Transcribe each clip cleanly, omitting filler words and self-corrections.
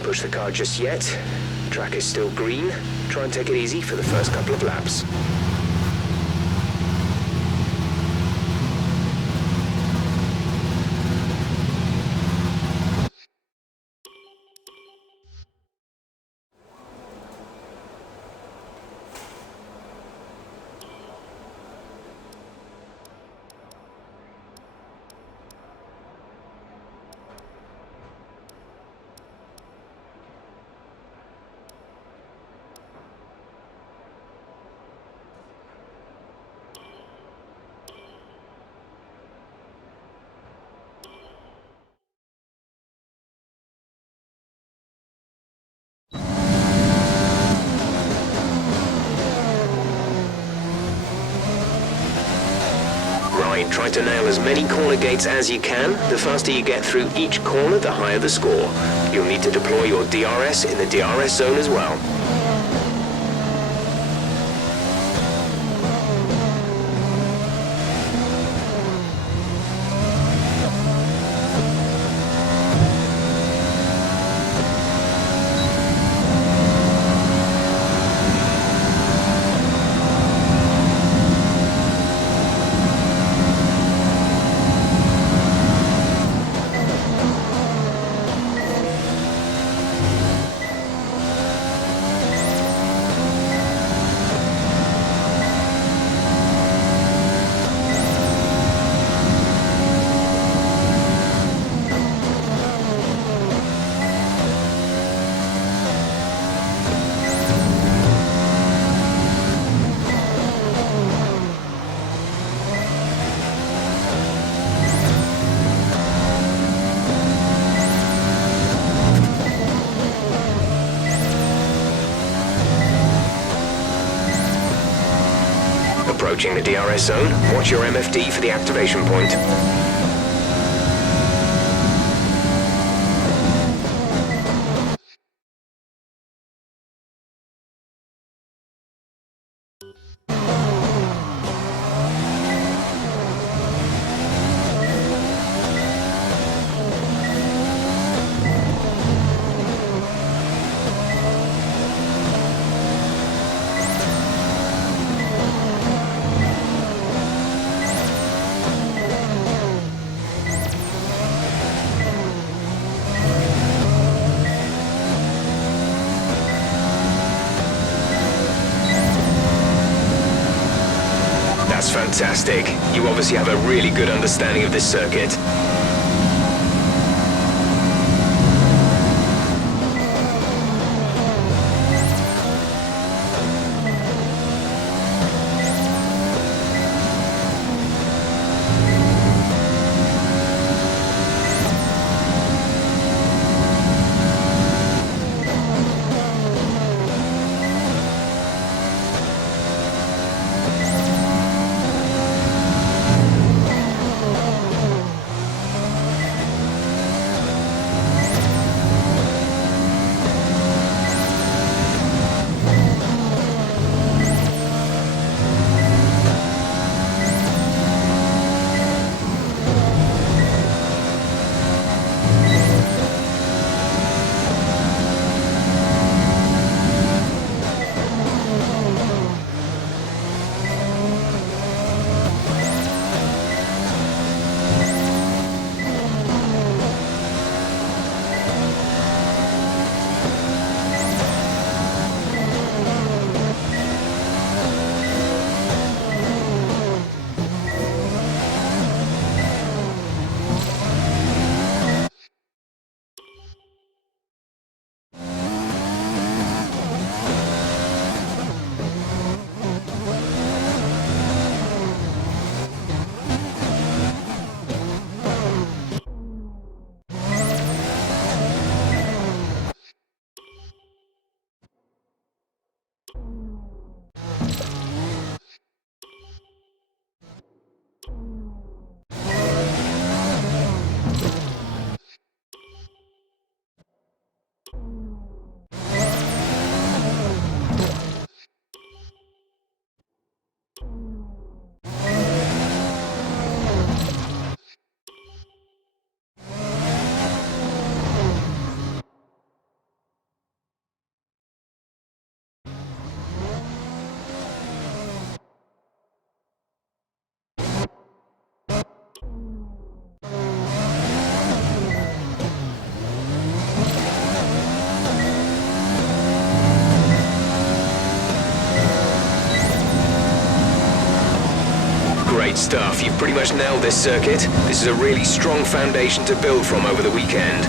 Don't push the car just yet. The track is still green. Try and take it easy for the first couple of laps. Right, try to nail as many corner gates as you can. The faster you get through each corner, the higher the score. You'll need to deploy your DRS in the DRS zone as well. Approaching the DRS zone, watch your MFD for the activation point. That's fantastic. You obviously have a really good understanding of this circuit. Great stuff. You've pretty much nailed this circuit. This is a really strong foundation to build from over the weekend.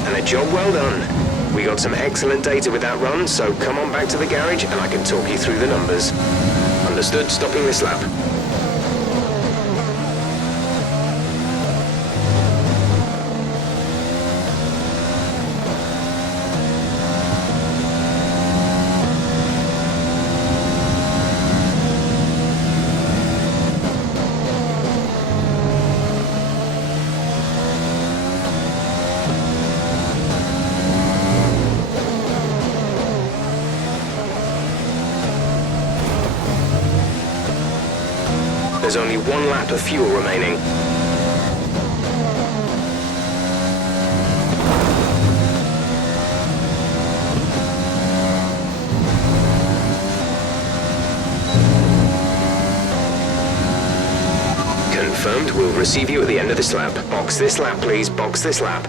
And a job well done. We got some excellent data with that run, so come on back to the garage and I can talk you through the numbers. Understood, stopping this lap. There's only one lap of fuel remaining. Confirmed, we'll receive you at the end of this lap. Box this lap, please, box this lap.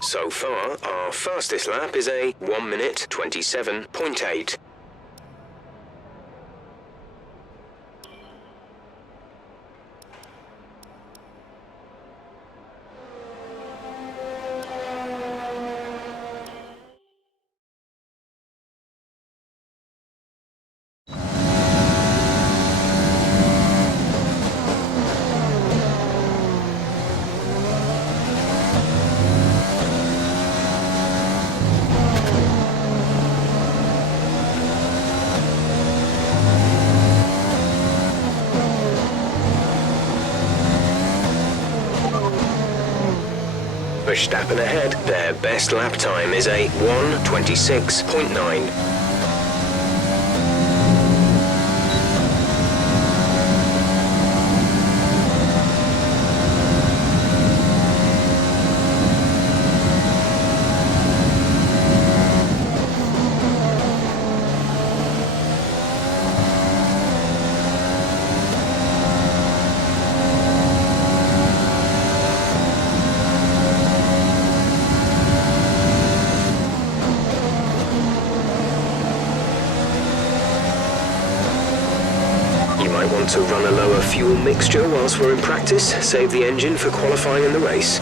So far, our fastest lap is a 1 minute 27.8. Verstappen ahead. Their best lap time is a 1:26.9. want to run a lower fuel mixture whilst we're in practice, save the engine for qualifying in the race.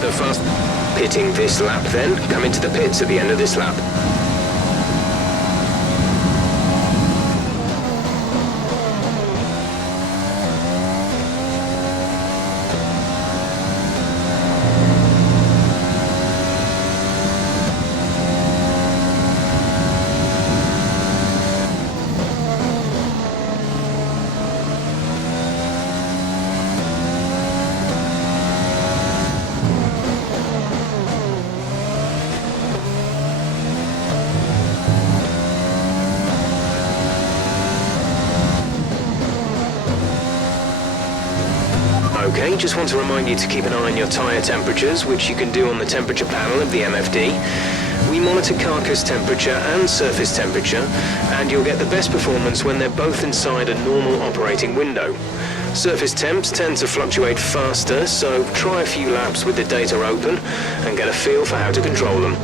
The fast pitting this lap then. Come into the pits at the end of this lap. Okay, just want to remind you to keep an eye on your tyre temperatures, which you can do on the temperature panel of the MFD. We monitor carcass temperature and surface temperature, and you'll get the best performance when they're both inside a normal operating window. Surface temps tend to fluctuate faster, so try a few laps with the data open and get a feel for how to control them.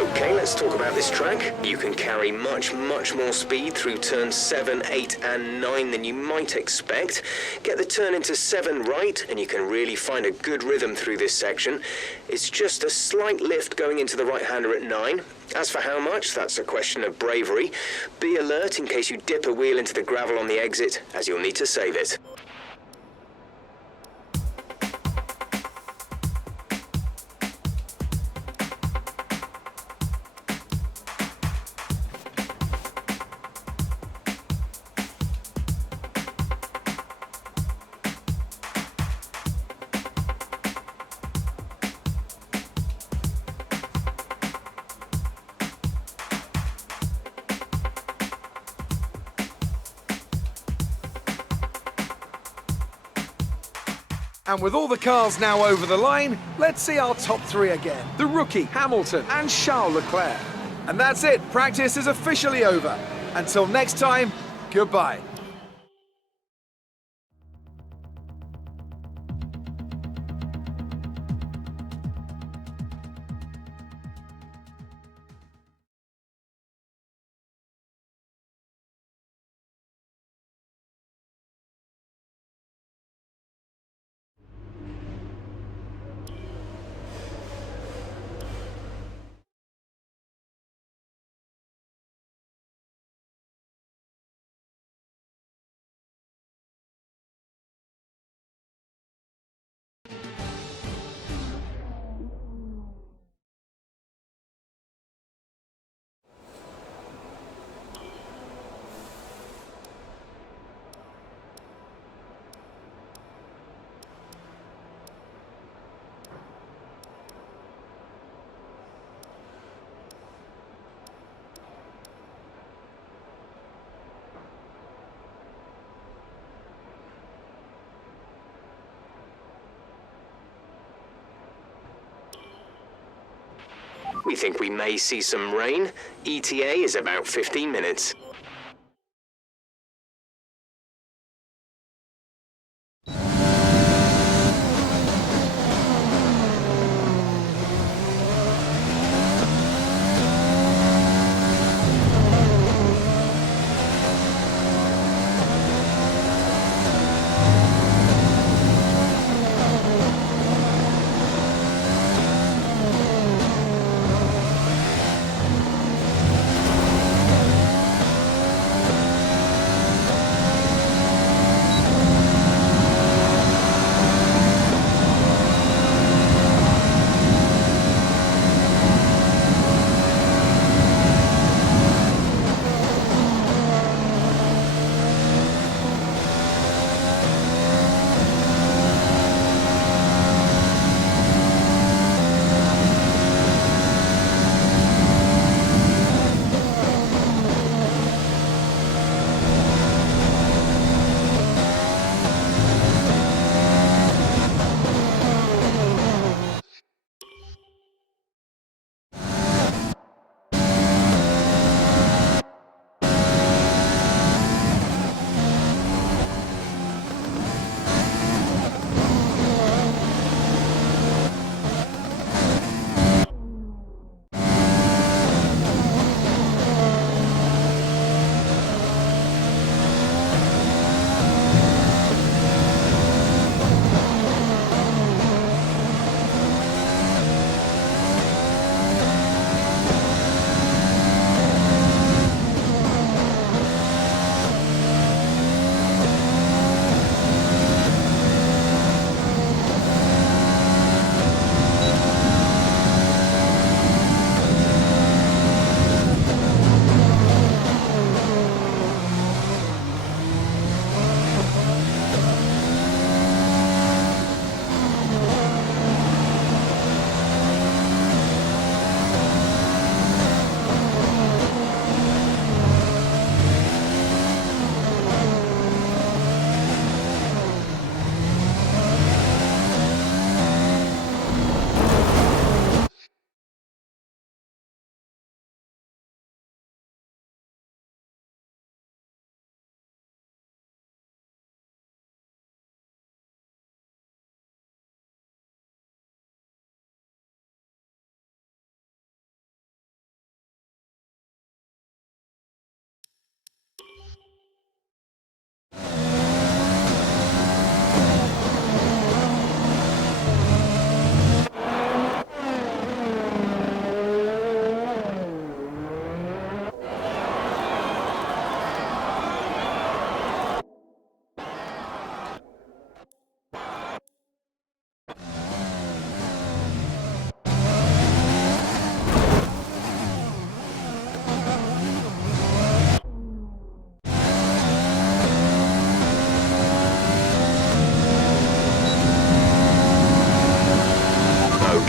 Okay, let's talk about this track. You can carry much more speed through turns 7, 8 and 9 than you might expect. Get the turn into 7 right and you can really find a good rhythm through this section. It's just a slight lift going into the right-hander at 9. As for how much, that's a question of bravery. Be alert in case you dip a wheel into the gravel on the exit, as you'll need to save it. And with all the cars now over the line, let's see our top 3 again. The rookie, Hamilton, and Charles Leclerc. And that's it, practice is officially over. Until next time, goodbye. We think we may see some rain. ETA is about 15 minutes.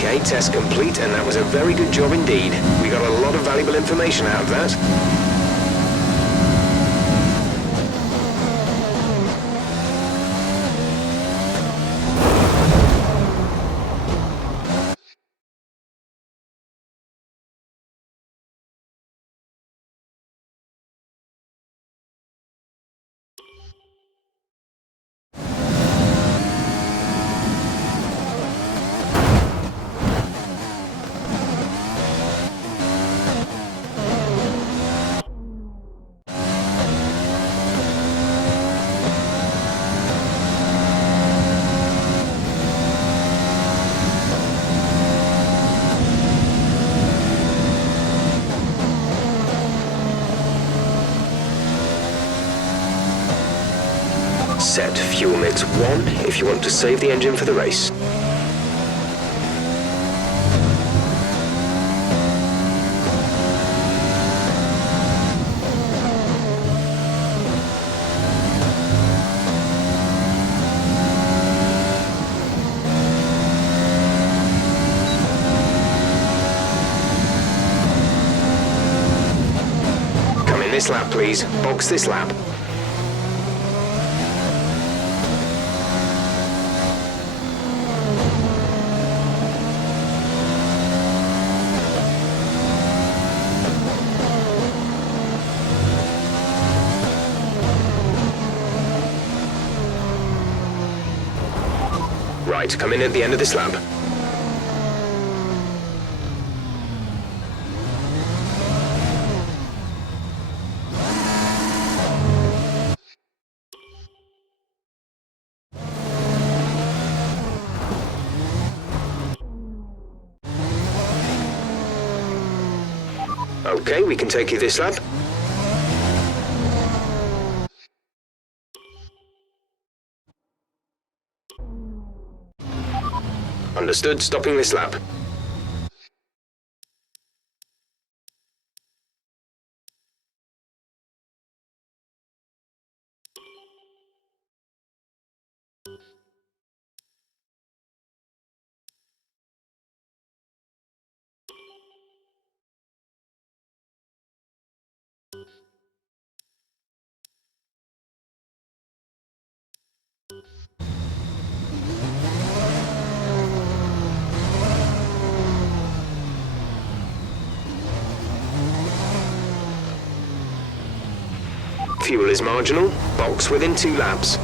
Okay, test complete, and that was a very good job indeed. We got a lot of valuable information out of that. Set fuel mix 1 if you want to save the engine for the race. Come in this lap, please. Box this lap. Right, come in at the end of this lap. Okay, we can take you this lap. Understood, stopping this lap. Fuel is marginal, box within 2 laps.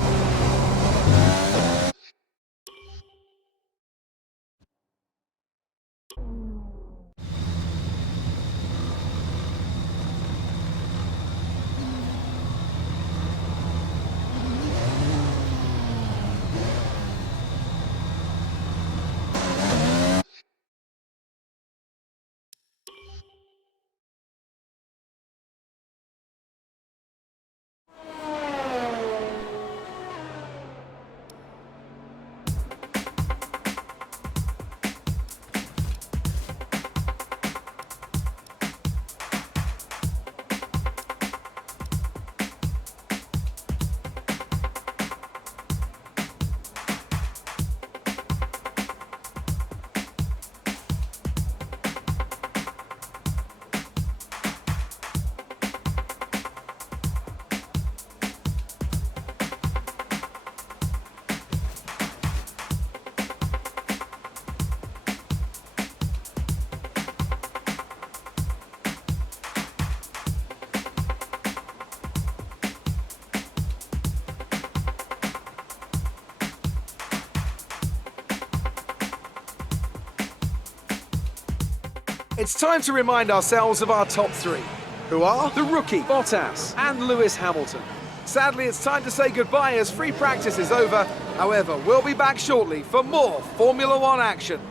It's time to remind ourselves of our top 3, who are the rookie, Bottas, and Lewis Hamilton. Sadly, it's time to say goodbye as free practice is over. However, we'll be back shortly for more Formula One action.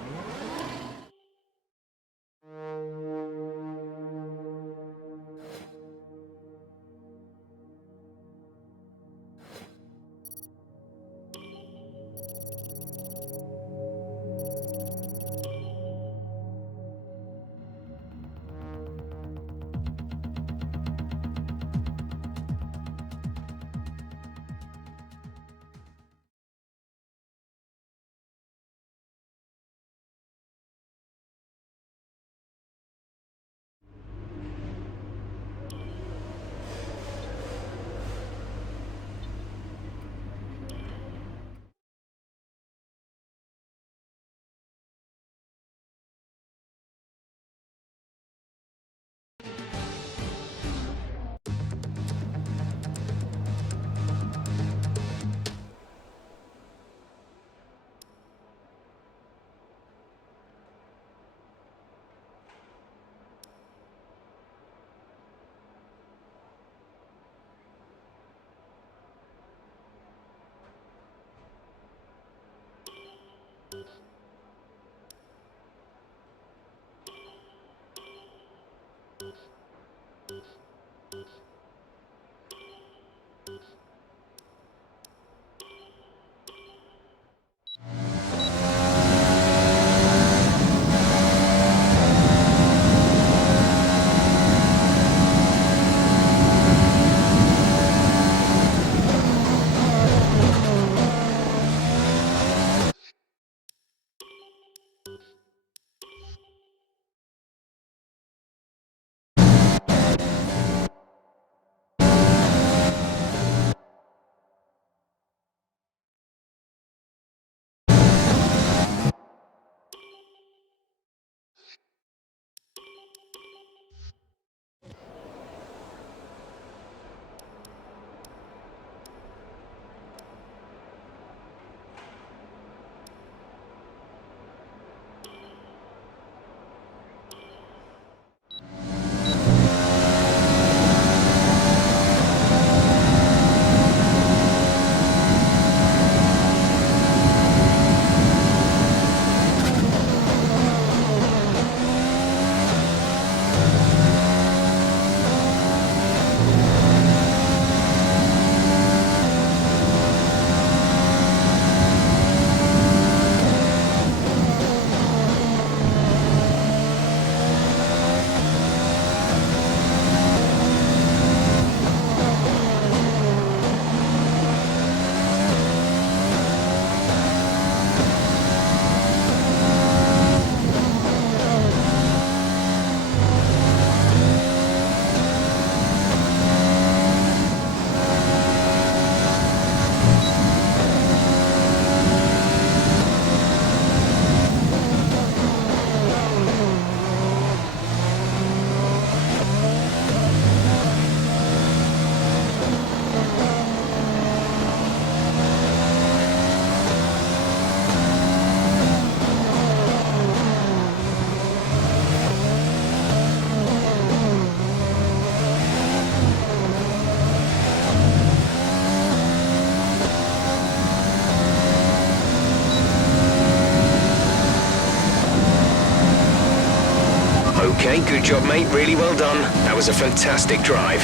Okay, good job, mate. Really well done. That was a fantastic drive.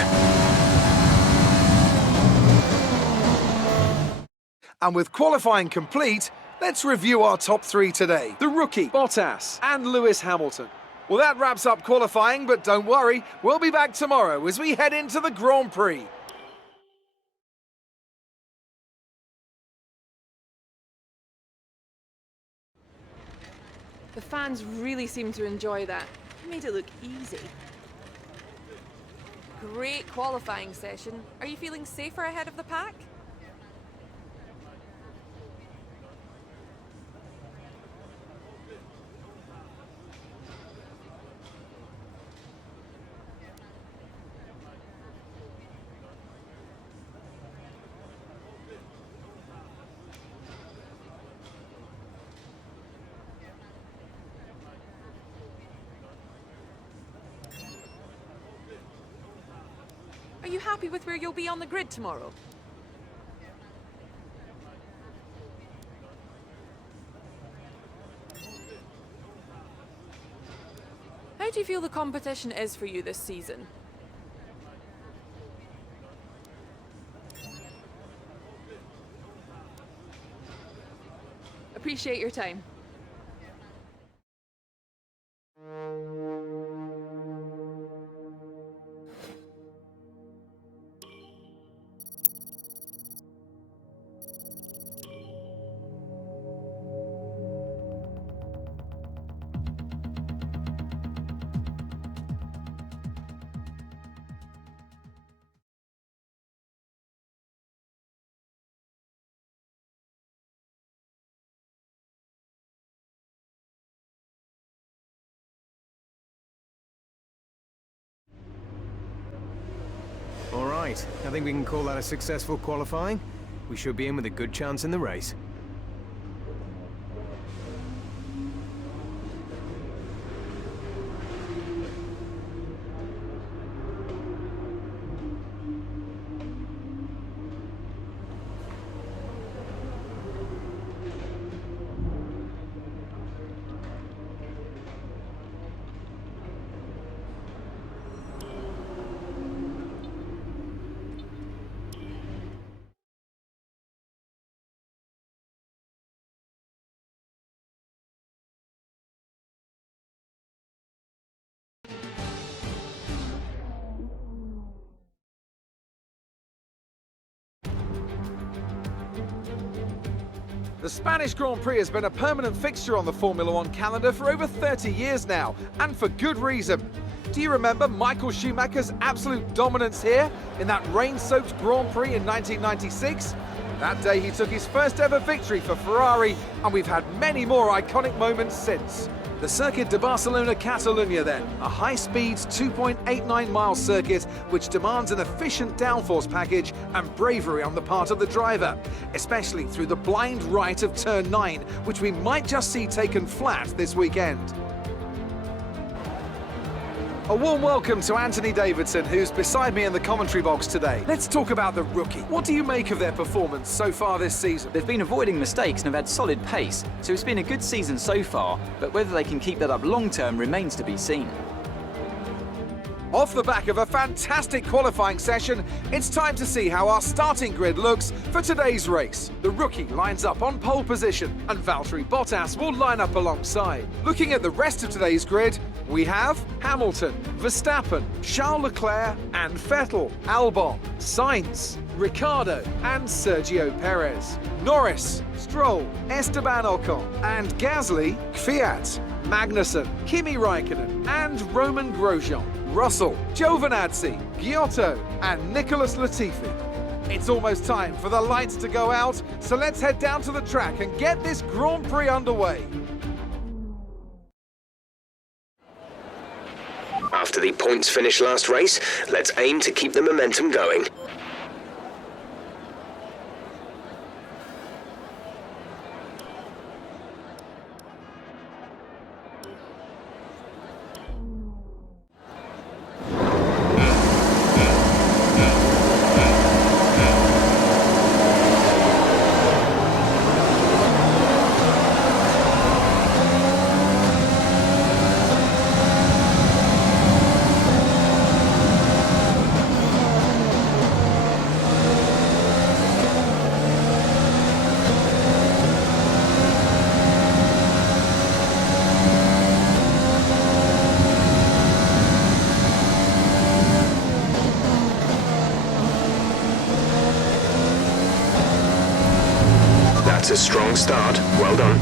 And with qualifying complete, let's review our top three today. The rookie, Bottas, and Lewis Hamilton. Well, that wraps up qualifying, but don't worry, we'll be back tomorrow as we head into the Grand Prix. The fans really seem to enjoy that. It made it look easy. Great qualifying session. Are you feeling safer ahead of the pack? Are you happy with where you'll be on the grid tomorrow? How do you feel the competition is for you this season? Appreciate your time. All right, I think we can call that a successful qualifying. We should be in with a good chance in the race. The Spanish Grand Prix has been a permanent fixture on the Formula One calendar for over 30 years now, and for good reason. Do you remember Michael Schumacher's absolute dominance here in that rain-soaked Grand Prix in 1996? That day he took his first ever victory for Ferrari, and we've had many more iconic moments since. The Circuit de Barcelona-Catalunya then, a high-speed 2.89-mile circuit which demands an efficient downforce package and bravery on the part of the driver, especially through the blind right of turn 9, which we might just see taken flat this weekend. A warm welcome to Anthony Davidson, who's beside me in the commentary box today. Let's talk about the rookie. What do you make of their performance so far this season? They've been avoiding mistakes and have had solid pace, so it's been a good season so far, but whether they can keep that up long-term remains to be seen. Off the back of a fantastic qualifying session, it's time to see how our starting grid looks for today's race. The rookie lines up on pole position, and Valtteri Bottas will line up alongside. Looking at the rest of today's grid, we have Hamilton, Verstappen, Charles Leclerc and Vettel, Albon, Sainz, Ricciardo and Sergio Perez, Norris, Stroll, Esteban Ocon and Gasly, Kvyat, Magnussen, Kimi Raikkonen and Roman Grosjean, Russell, Giovinazzi, Giotto and Nicholas Latifi. It's almost time for the lights to go out, so let's head down to the track and get this Grand Prix underway. After the points finish last race, let's aim to keep the momentum going. a strong start. Well done.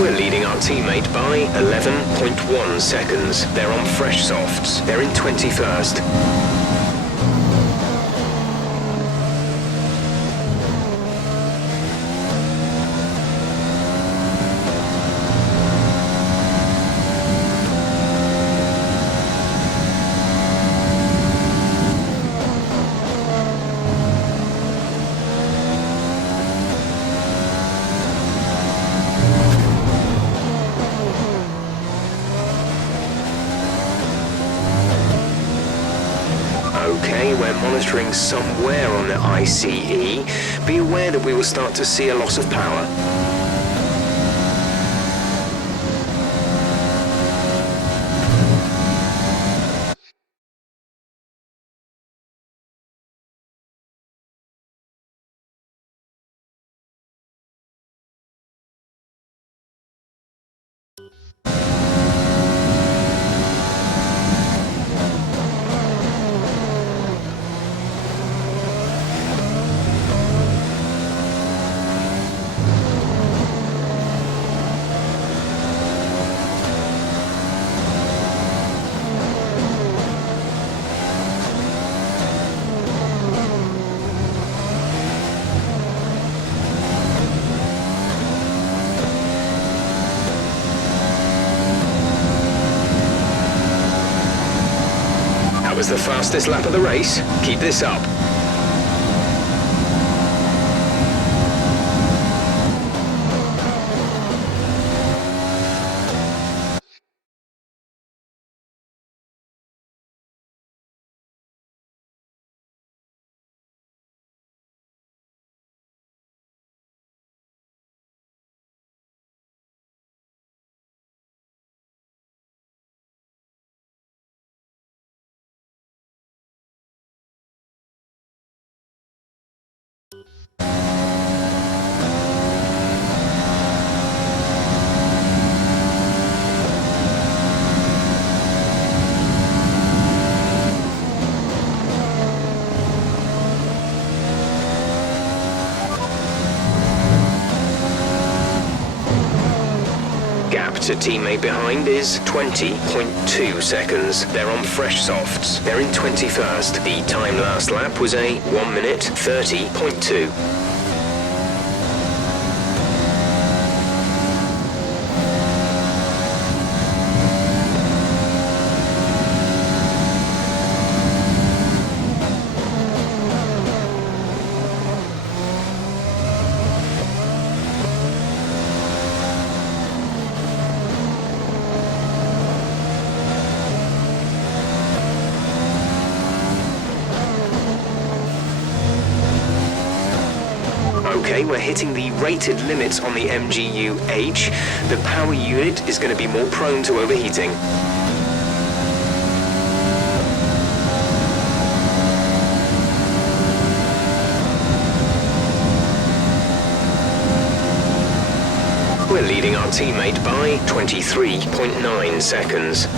We're leading our teammate by 11.1 seconds. They're on fresh softs. They're in 21st. Okay, we're monitoring somewhere on the ICE. Be aware that we will start to see a loss of power. That was the fastest lap of the race. Keep this up. Gap to teammate behind is 20.2 seconds. They're on fresh softs. They're in 21st. The time last lap was a 1 minute 30.2. Okay, we're hitting the rated limits on the MGU-H. The power unit is going to be more prone to overheating. We're leading our teammate by 23.9 seconds.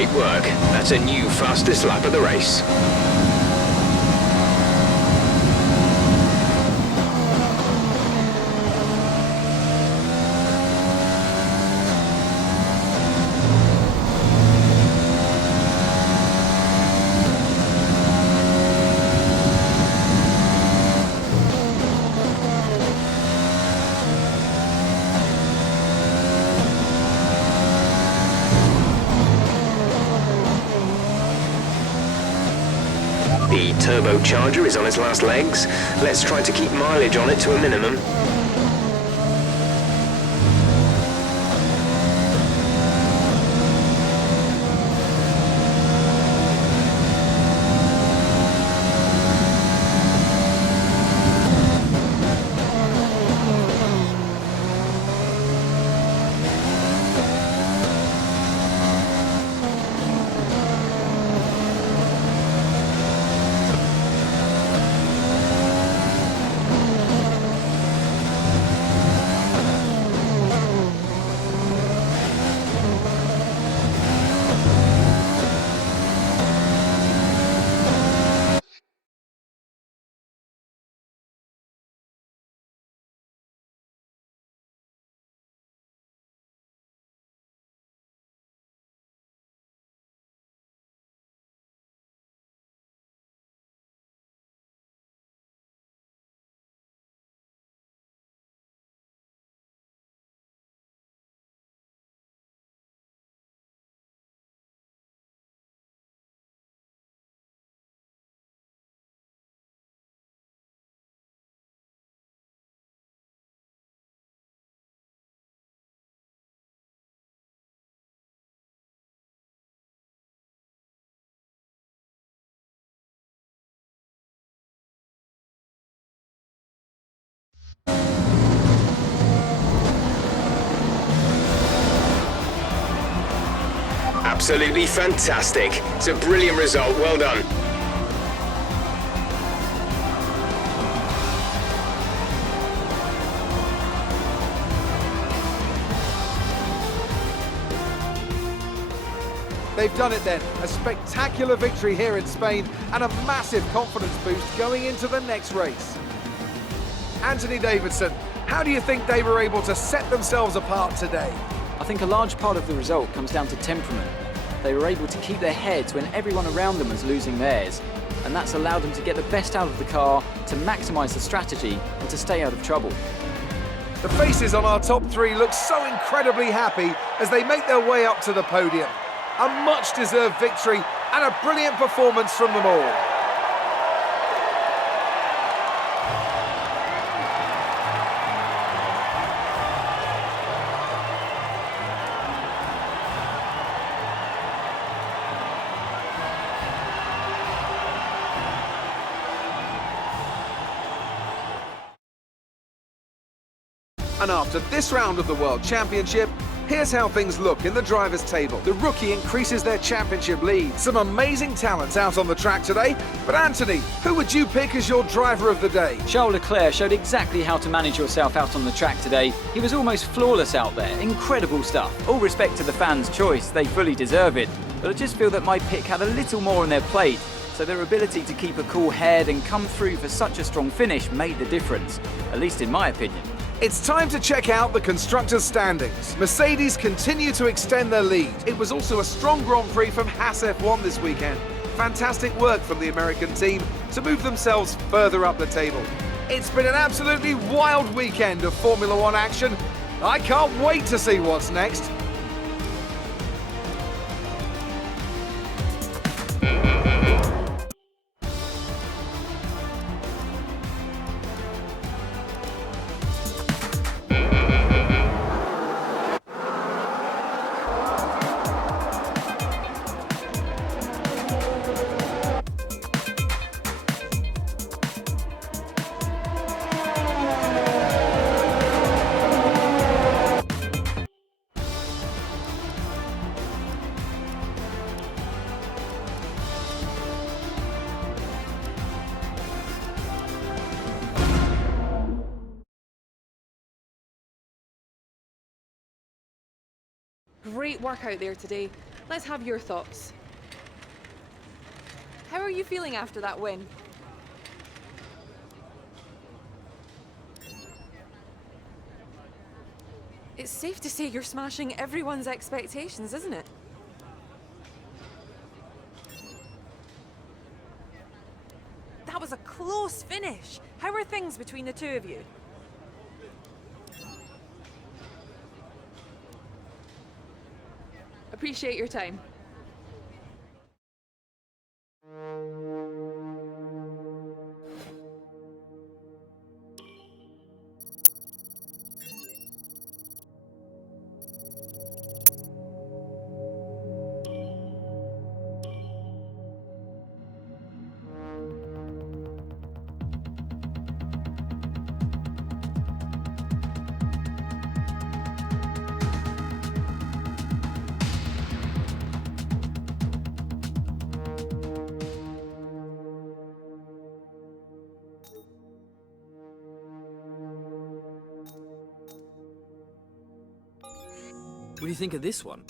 Great work. That's a new fastest lap of the race. The turbocharger is on its last legs. Let's try to keep mileage on it to a minimum. Absolutely fantastic. It's a brilliant result. Well done. They've done it then. A spectacular victory here in Spain and a massive confidence boost going into the next race. Anthony Davidson, how do you think they were able to set themselves apart today? I think a large part of the result comes down to temperament. They were able to keep their heads when everyone around them was losing theirs, and that's allowed them to get the best out of the car, to maximise the strategy, and to stay out of trouble. The faces on our top three look so incredibly happy as they make their way up to the podium. A much-deserved victory and a brilliant performance from them all. And after this round of the World Championship, here's how things look in the drivers' table. The rookie increases their championship lead. Some amazing talents out on the track today. But Anthony, who would you pick as your driver of the day? Charles Leclerc showed exactly how to manage yourself out on the track today. He was almost flawless out there. Incredible stuff. All respect to the fans' choice. They fully deserve it. But I just feel that my pick had a little more on their plate. So their ability to keep a cool head and come through for such a strong finish made the difference. At least in my opinion. It's time to check out the constructors' standings. Mercedes continue to extend their lead. It was also a strong Grand Prix from Haas F1 this weekend. Fantastic work from the American team to move themselves further up the table. It's been an absolutely wild weekend of Formula One action. I can't wait to see what's next. Great work out there today. Let's have your thoughts. How are you feeling after that win? It's safe to say you're smashing everyone's expectations, isn't it? That was a close finish. How are things between the two of you? Appreciate your time. What do you think of this one?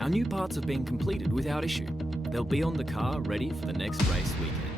Our new parts have been completed without issue. They'll be on the car ready for the next race weekend.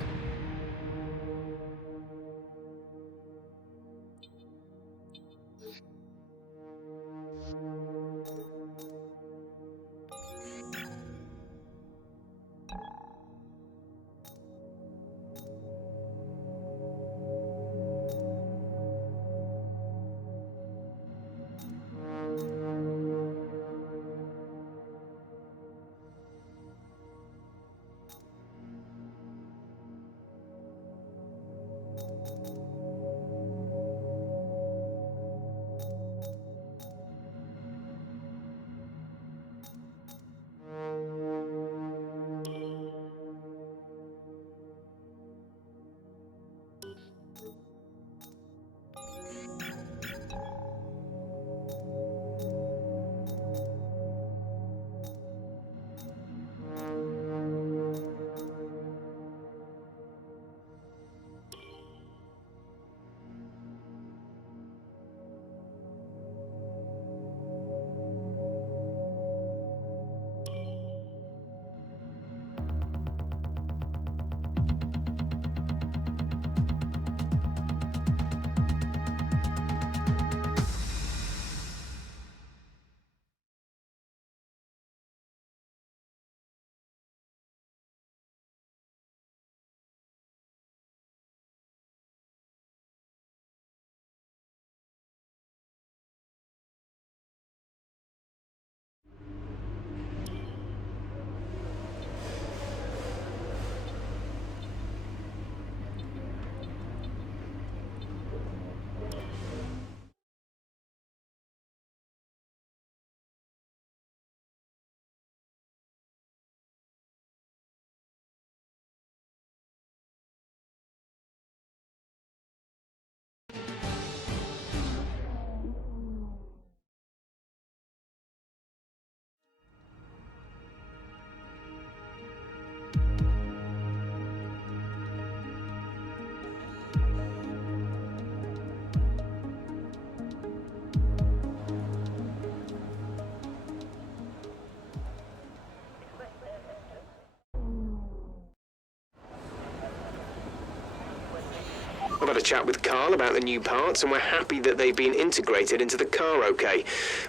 I've had a chat with Carl about the new parts, and we're happy that they've been integrated into the car okay.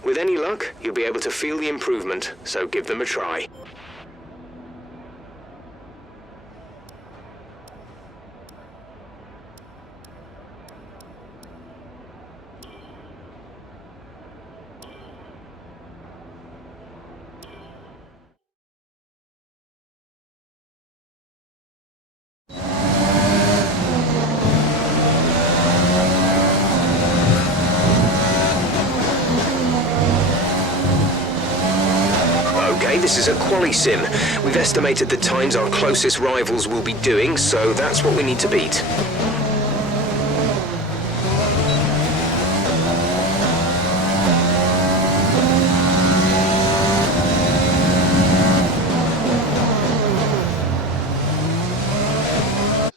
With any luck, you'll be able to feel the improvement, so give them a try. This is a quali sim. We've estimated the times our closest rivals will be doing, so that's what we need to beat.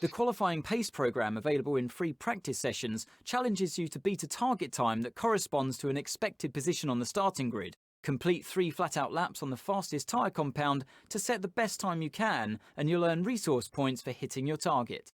The qualifying pace program available in free practice sessions challenges you to beat a target time that corresponds to an expected position on the starting grid. Complete 3 flat-out laps on the fastest tyre compound to set the best time you can, and you'll earn resource points for hitting your target.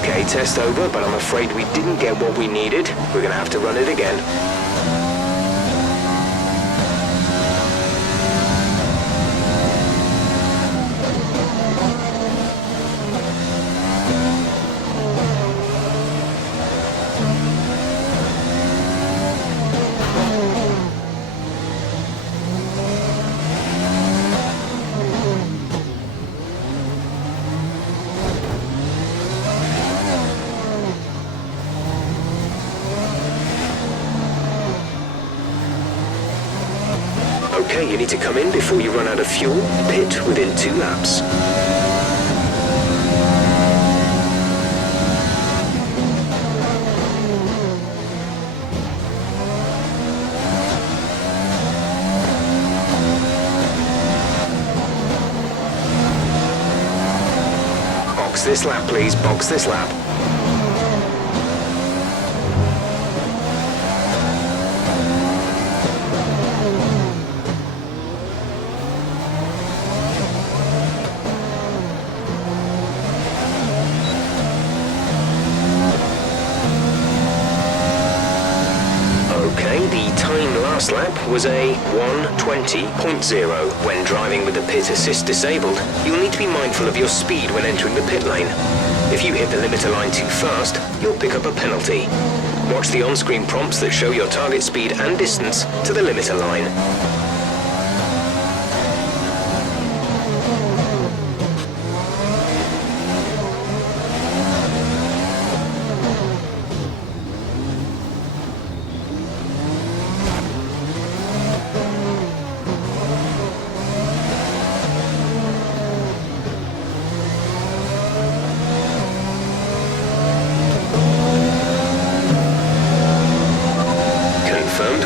Okay, test over, but I'm afraid we didn't get what we needed. We're gonna have to run it again. Okay, you need to come in before you run out of fuel. Pit within 2 laps. Box this lap, please. Box this lap. The time last lap was a 1:20.0. When driving with the pit assist disabled, you'll need to be mindful of your speed when entering the pit lane. If you hit the limiter line too fast, you'll pick up a penalty. Watch the on-screen prompts that show your target speed and distance to the limiter line.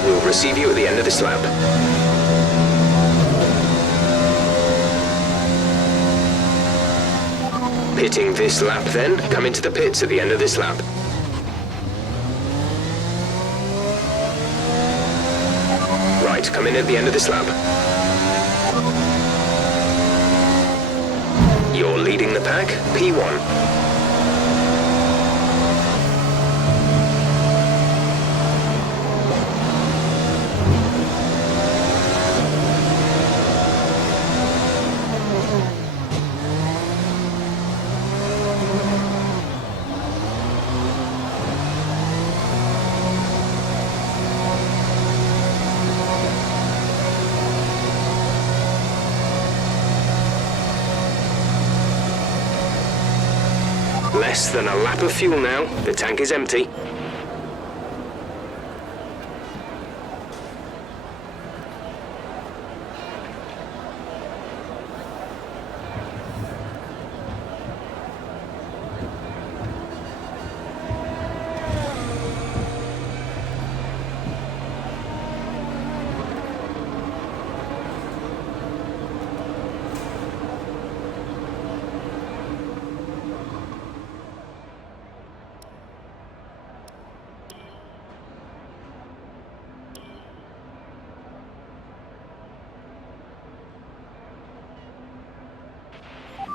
We'll receive you at the end of this lap. Pitting this lap then, come into the pits at the end of this lap. Right, come in at the end of this lap. You're leading the pack, P1. Less than a lap of fuel now. The tank is empty.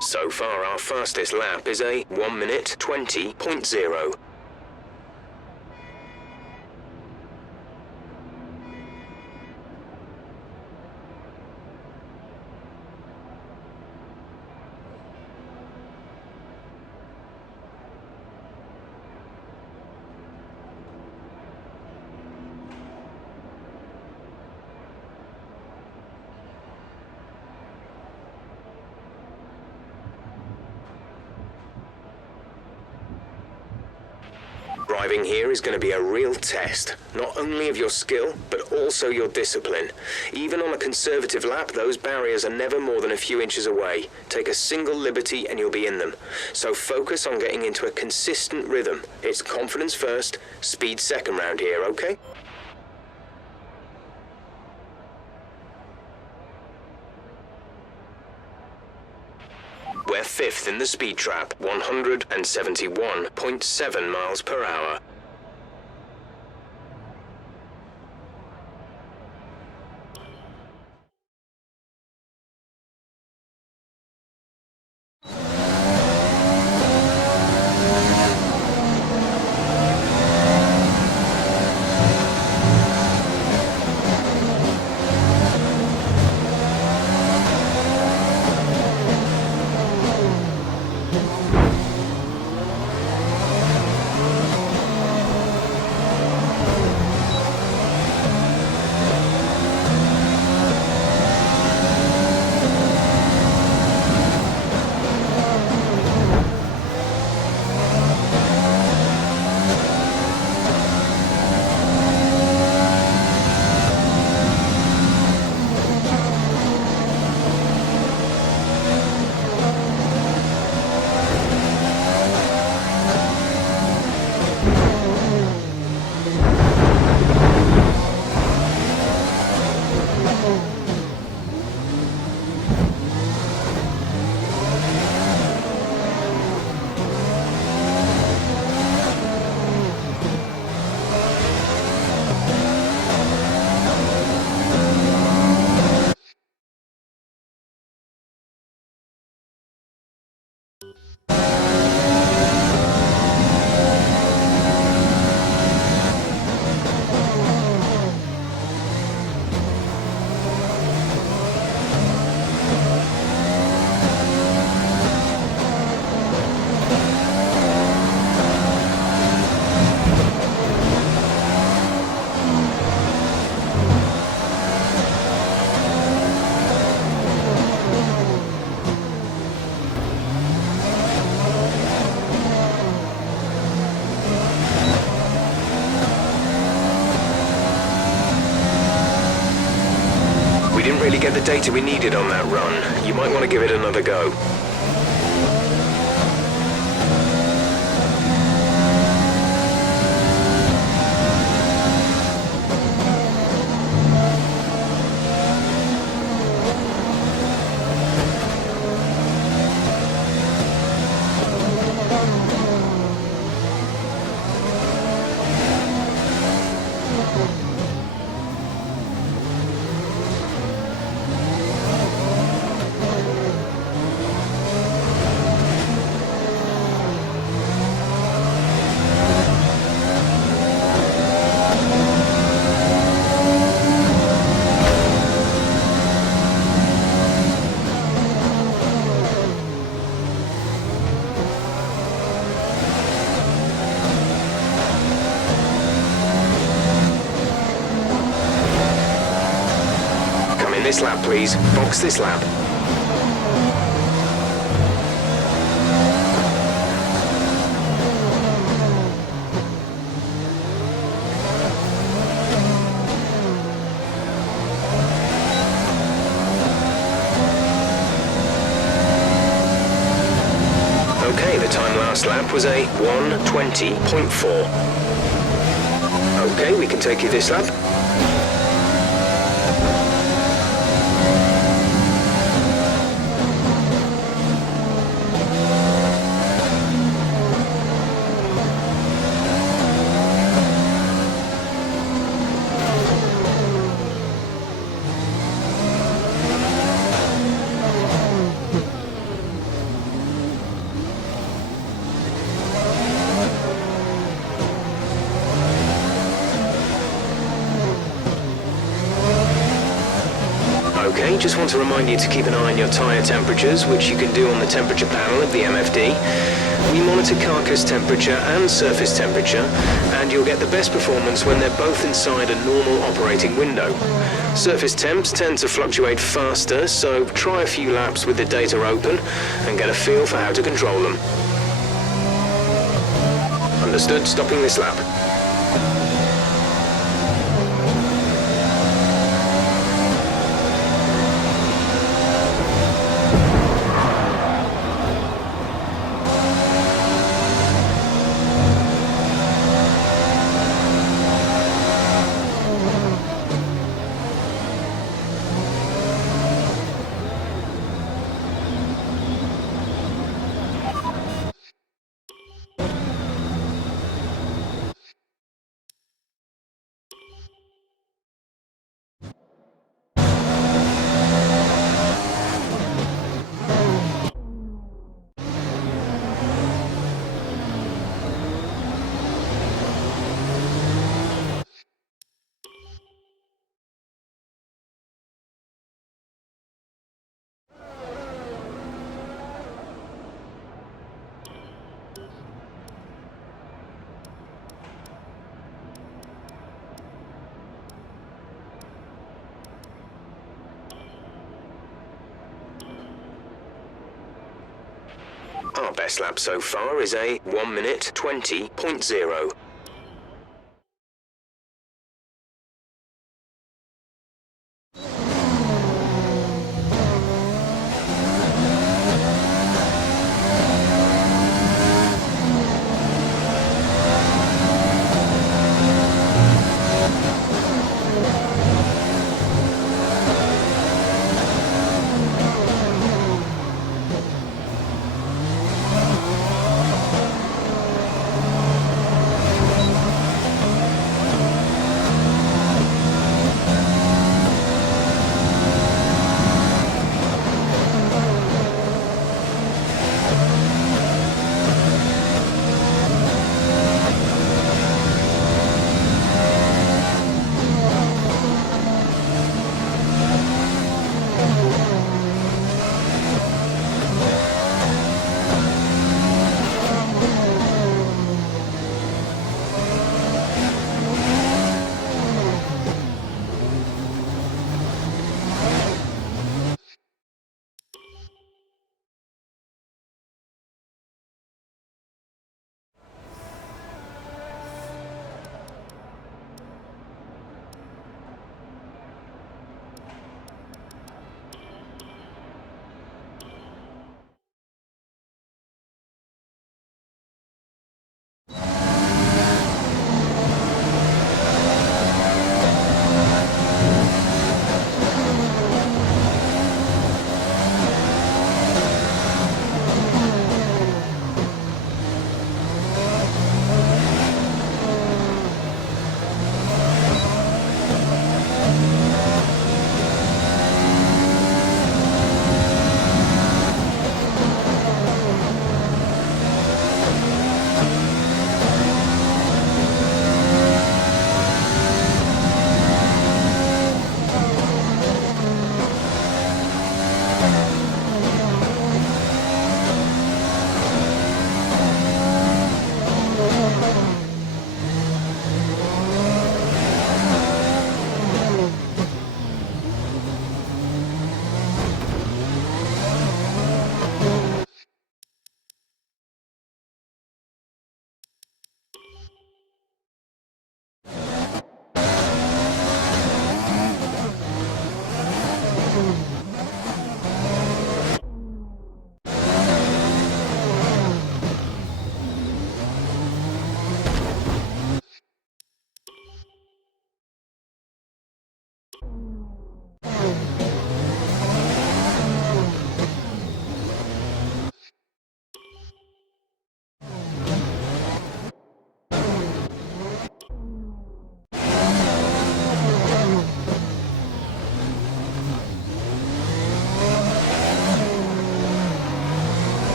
So far, our fastest lap is a 1 minute 20.0. Driving here is going to be a real test, not only of your skill, but also your discipline. Even on a conservative lap, those barriers are never more than a few inches away. Take a single liberty and you'll be in them. So focus on getting into a consistent rhythm. It's confidence first, speed second round here, okay? We're fifth in the speed trap, 171.7 miles per hour. We didn't really get the data we needed on that run. You might want to give it another go. This lap, please. Box this lap. Okay, the time last lap was a 1:20.4. Okay, we can take you this lap. Okay, just want to remind you to keep an eye on your tyre temperatures, which you can do on the temperature panel of the MFD. We monitor carcass temperature and surface temperature, and you'll get the best performance when they're both inside a normal operating window. Surface temps tend to fluctuate faster, so try a few laps with the data open and get a feel for how to control them. Understood, stopping this lap. Our best lap so far is a 1 minute 20.0.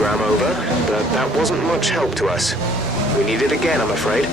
program over, but that wasn't much help to us. We need it again, I'm afraid.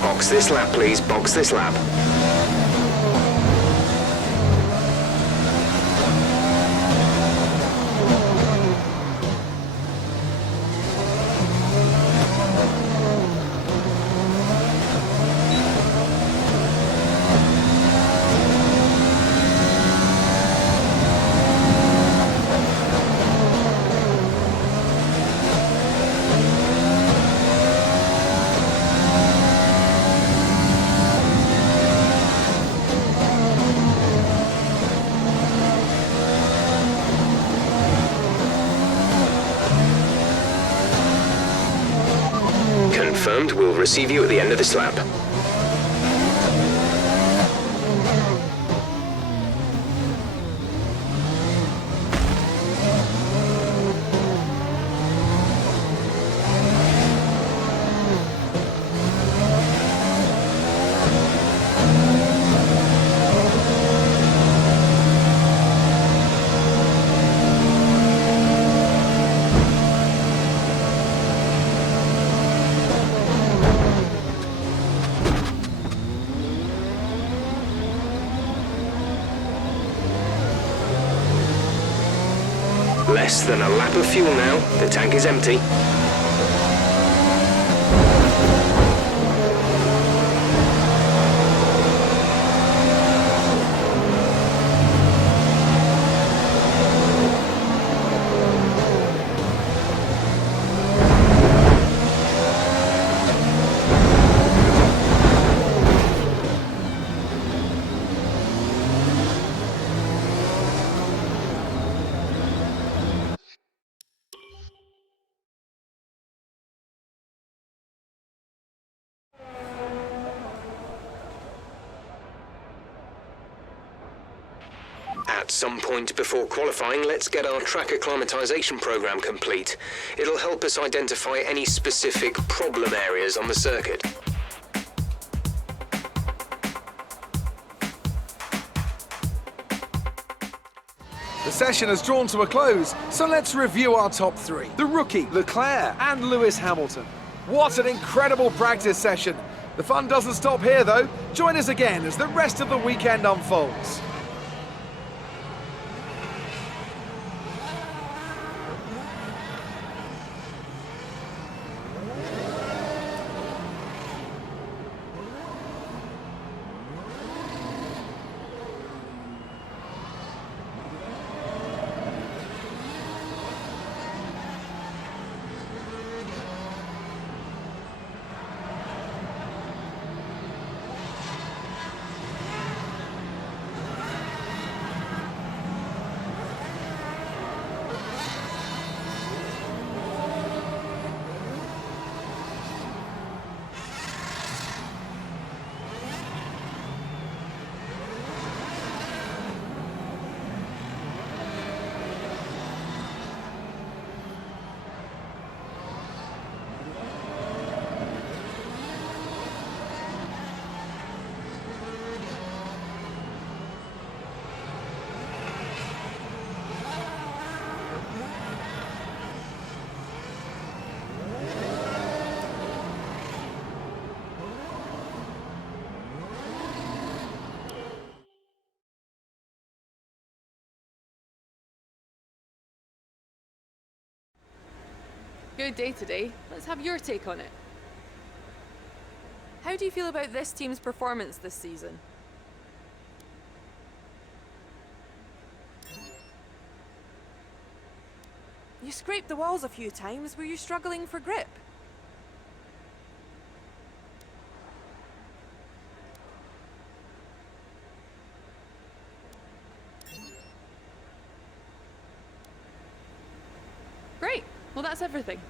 Box this lap, please. Box this lap. Confirmed. We'll receive you at the end of this lap. Less than a lap of fuel now. The tank is empty. At some point before qualifying, let's get our track acclimatization program complete. It'll help us identify any specific problem areas on the circuit. The session has drawn to a close, so let's review our top three. The rookie, Leclerc and Lewis Hamilton. What an incredible practice session. The fun doesn't stop here though. Join us again as the rest of the weekend unfolds. Good day today. Let's have your take on it. How do you feel about this team's performance this season? You scraped the walls a few times. Were you struggling for grip? Great. Well, that's everything.